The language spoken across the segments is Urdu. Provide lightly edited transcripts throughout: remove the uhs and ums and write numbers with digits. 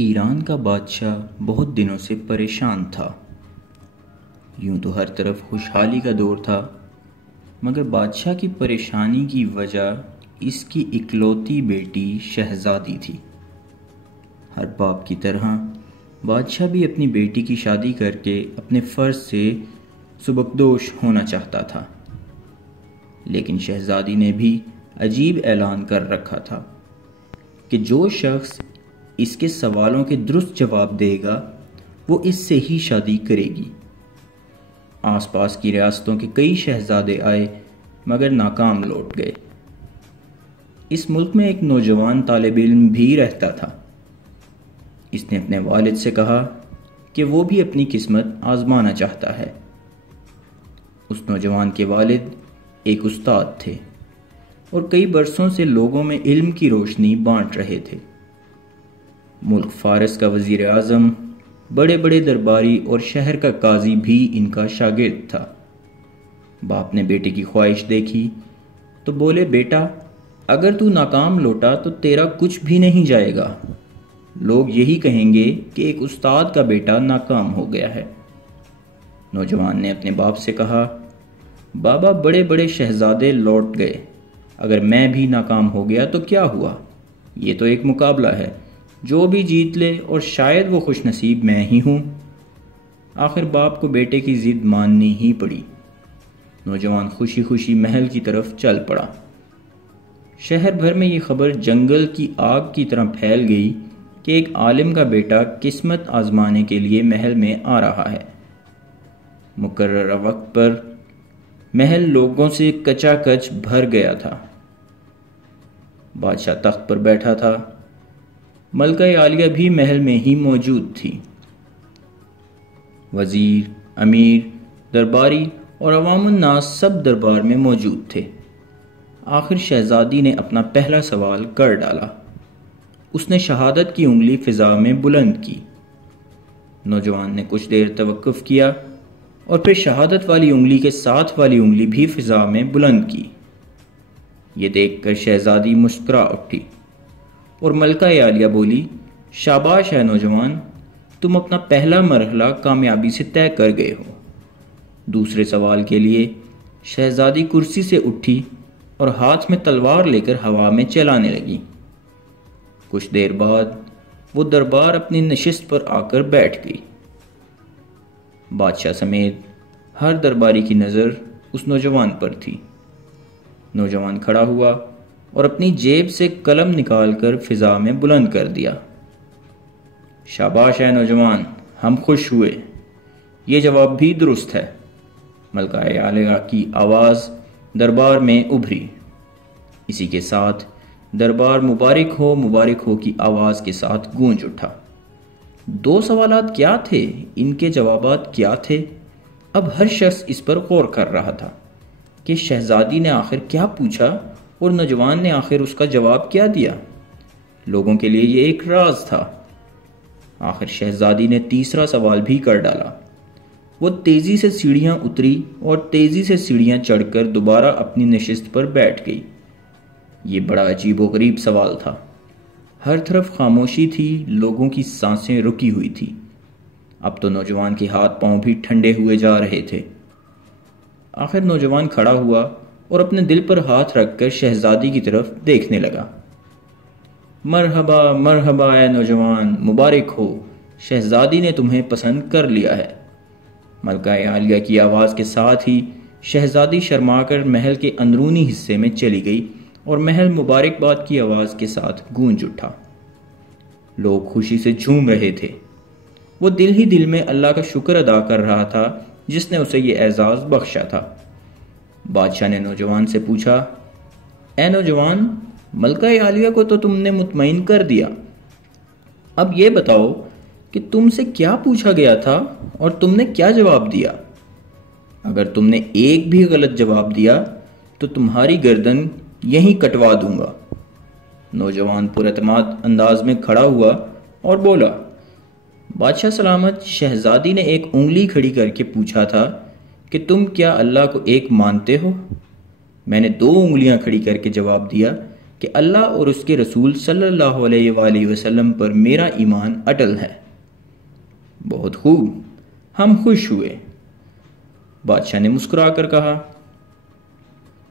ایران کا بادشاہ بہت دنوں سے پریشان تھا۔ یوں تو ہر طرف خوشحالی کا دور تھا، مگر بادشاہ کی پریشانی کی وجہ اس کی اکلوتی بیٹی شہزادی تھی۔ ہر باپ کی طرح بادشاہ بھی اپنی بیٹی کی شادی کر کے اپنے فرض سے سبکدوش ہونا چاہتا تھا، لیکن شہزادی نے بھی عجیب اعلان کر رکھا تھا کہ جو شخص اس کے سوالوں کے درست جواب دے گا وہ اس سے ہی شادی کرے گی۔ آس پاس کی ریاستوں کے کئی شہزادے آئے مگر ناکام لوٹ گئے۔ اس ملک میں ایک نوجوان طالب علم بھی رہتا تھا۔ اس نے اپنے والد سے کہا کہ وہ بھی اپنی قسمت آزمانا چاہتا ہے۔ اس نوجوان کے والد ایک استاد تھے اور کئی برسوں سے لوگوں میں علم کی روشنی بانٹ رہے تھے۔ ملک فارس کا وزیر اعظم، بڑے بڑے درباری اور شہر کا قاضی بھی ان کا شاگرد تھا۔ باپ نے بیٹے کی خواہش دیکھی تو بولے، بیٹا اگر تو ناکام لوٹا تو تیرا کچھ بھی نہیں جائے گا۔ لوگ یہی کہیں گے کہ ایک استاد کا بیٹا ناکام ہو گیا ہے۔ نوجوان نے اپنے باپ سے کہا، بابا بڑے بڑے شہزادے لوٹ گئے، اگر میں بھی ناکام ہو گیا تو کیا ہوا؟ یہ تو ایک مقابلہ ہے، جو بھی جیت لے اور شاید وہ خوش نصیب میں ہی ہوں۔ آخر باپ کو بیٹے کی ضد ماننی ہی پڑی۔ نوجوان خوشی خوشی محل کی طرف چل پڑا۔ شہر بھر میں یہ خبر جنگل کی آگ کی طرح پھیل گئی کہ ایک عالم کا بیٹا قسمت آزمانے کے لیے محل میں آ رہا ہے۔ مقررہ وقت پر محل لوگوں سے کچا کچ بھر گیا تھا۔ بادشاہ تخت پر بیٹھا تھا۔ ملکہ عالیہ بھی محل میں ہی موجود تھی۔ وزیر، امیر، درباری اور عوام الناس سب دربار میں موجود تھے۔ آخر شہزادی نے اپنا پہلا سوال کر ڈالا۔ اس نے شہادت کی انگلی فضا میں بلند کی۔ نوجوان نے کچھ دیر توقف کیا اور پھر شہادت والی انگلی کے ساتھ والی انگلی بھی فضا میں بلند کی۔ یہ دیکھ کر شہزادی مسکرا اٹھی اور ملکہ عالیہ بولی، شاباش ہے نوجوان، تم اپنا پہلا مرحلہ کامیابی سے طے کر گئے ہو۔ دوسرے سوال کے لیے شہزادی کرسی سے اٹھی اور ہاتھ میں تلوار لے کر ہوا میں چلانے لگی۔ کچھ دیر بعد وہ دربار اپنی نشست پر آ کر بیٹھ گئی۔ بادشاہ سمیت ہر درباری کی نظر اس نوجوان پر تھی۔ نوجوان کھڑا ہوا اور اپنی جیب سے قلم نکال کر فضا میں بلند کر دیا۔ شاباش ہے نوجوان، ہم خوش ہوئے، یہ جواب بھی درست ہے۔ ملکہ عالیہ کی آواز دربار میں ابھری۔ اسی کے ساتھ دربار مبارک ہو کی آواز کے ساتھ گونج اٹھا۔ دو سوالات کیا تھے؟ ان کے جوابات کیا تھے؟ اب ہر شخص اس پر غور کر رہا تھا کہ شہزادی نے آخر کیا پوچھا اور نوجوان نے آخر اس کا جواب کیا دیا۔ لوگوں کے لیے یہ ایک راز تھا۔ آخر شہزادی نے تیسرا سوال بھی کر ڈالا۔ وہ تیزی سے سیڑھیاں اتری اور تیزی سے سیڑھیاں چڑھ کر دوبارہ اپنی نشست پر بیٹھ گئی۔ یہ بڑا عجیب و غریب سوال تھا۔ ہر طرف خاموشی تھی، لوگوں کی سانسیں رکی ہوئی تھی۔ اب تو نوجوان کے ہاتھ پاؤں بھی ٹھنڈے ہوئے جا رہے تھے۔ آخر نوجوان کھڑا ہوا اور اپنے دل پر ہاتھ رکھ کر شہزادی کی طرف دیکھنے لگا۔ مرحبا مرحبا اے نوجوان، مبارک ہو، شہزادی نے تمہیں پسند کر لیا ہے۔ ملکہ عالیہ کی آواز کے ساتھ ہی شہزادی شرما کر محل کے اندرونی حصے میں چلی گئی اور محل مبارکباد کی آواز کے ساتھ گونج اٹھا۔ لوگ خوشی سے جھوم رہے تھے۔ وہ دل ہی دل میں اللہ کا شکر ادا کر رہا تھا جس نے اسے یہ اعزاز بخشا تھا۔ بادشاہ نے نوجوان سے پوچھا، اے نوجوان، ملکہ عالیہ کو تو تم نے مطمئن کر دیا، اب یہ بتاؤ کہ تم سے کیا پوچھا گیا تھا اور تم نے کیا جواب دیا؟ اگر تم نے ایک بھی غلط جواب دیا تو تمہاری گردن یہیں کٹوا دوں گا۔ نوجوان پر اعتماد انداز میں کھڑا ہوا اور بولا، بادشاہ سلامت، شہزادی نے ایک انگلی کھڑی کر کے پوچھا تھا کہ تم کیا اللہ کو ایک مانتے ہو؟ میں نے 2 انگلیاں کھڑی کر کے جواب دیا کہ اللہ اور اس کے رسول صلی اللہ علیہ وآلہ وسلم پر میرا ایمان اٹل ہے۔ بہت خوب، ہم خوش ہوئے۔ بادشاہ نے مسکرا کر کہا۔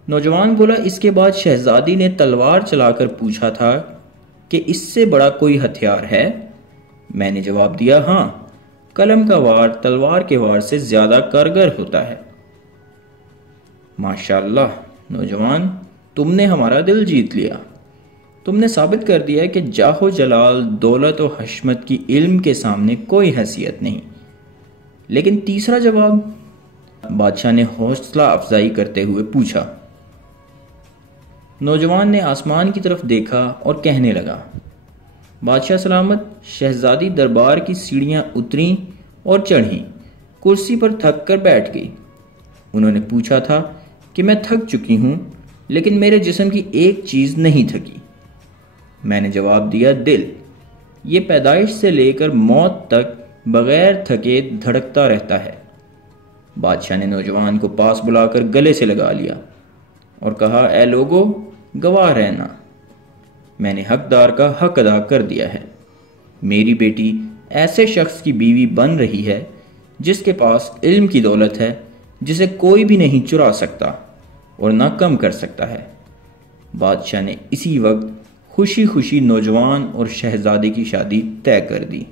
نوجوان بولا، اس کے بعد شہزادی نے تلوار چلا کر پوچھا تھا کہ اس سے بڑا کوئی ہتھیار ہے؟ میں نے جواب دیا، ہاں، قلم کا وار تلوار کے وار سے زیادہ کارگر ہوتا ہے۔ ماشاءاللہ نوجوان، تم نے ہمارا دل جیت لیا۔ تم نے ثابت کر دیا کہ جاہ و جلال، دولت و حشمت کی علم کے سامنے کوئی حیثیت نہیں۔ لیکن تیسرا جواب؟ بادشاہ نے حوصلہ افزائی کرتے ہوئے پوچھا۔ نوجوان نے آسمان کی طرف دیکھا اور کہنے لگا، بادشاہ سلامت، شہزادی دربار کی سیڑھیاں اتریں اور چڑھیں، کرسی پر تھک کر بیٹھ گئی۔ انہوں نے پوچھا تھا کہ میں تھک چکی ہوں، لیکن میرے جسم کی ایک چیز نہیں تھکی۔ میں نے جواب دیا، دل۔ یہ پیدائش سے لے کر موت تک بغیر تھکے دھڑکتا رہتا ہے۔ بادشاہ نے نوجوان کو پاس بلا کر گلے سے لگا لیا اور کہا، اے لوگو، گواہ رہنا، میں نے حقدار کا حق ادا کر دیا ہے۔ میری بیٹی ایسے شخص کی بیوی بن رہی ہے جس کے پاس علم کی دولت ہے، جسے کوئی بھی نہیں چرا سکتا اور نہ کم کر سکتا ہے۔ بادشاہ نے اسی وقت خوشی خوشی نوجوان اور شہزادے کی شادی طے کر دی۔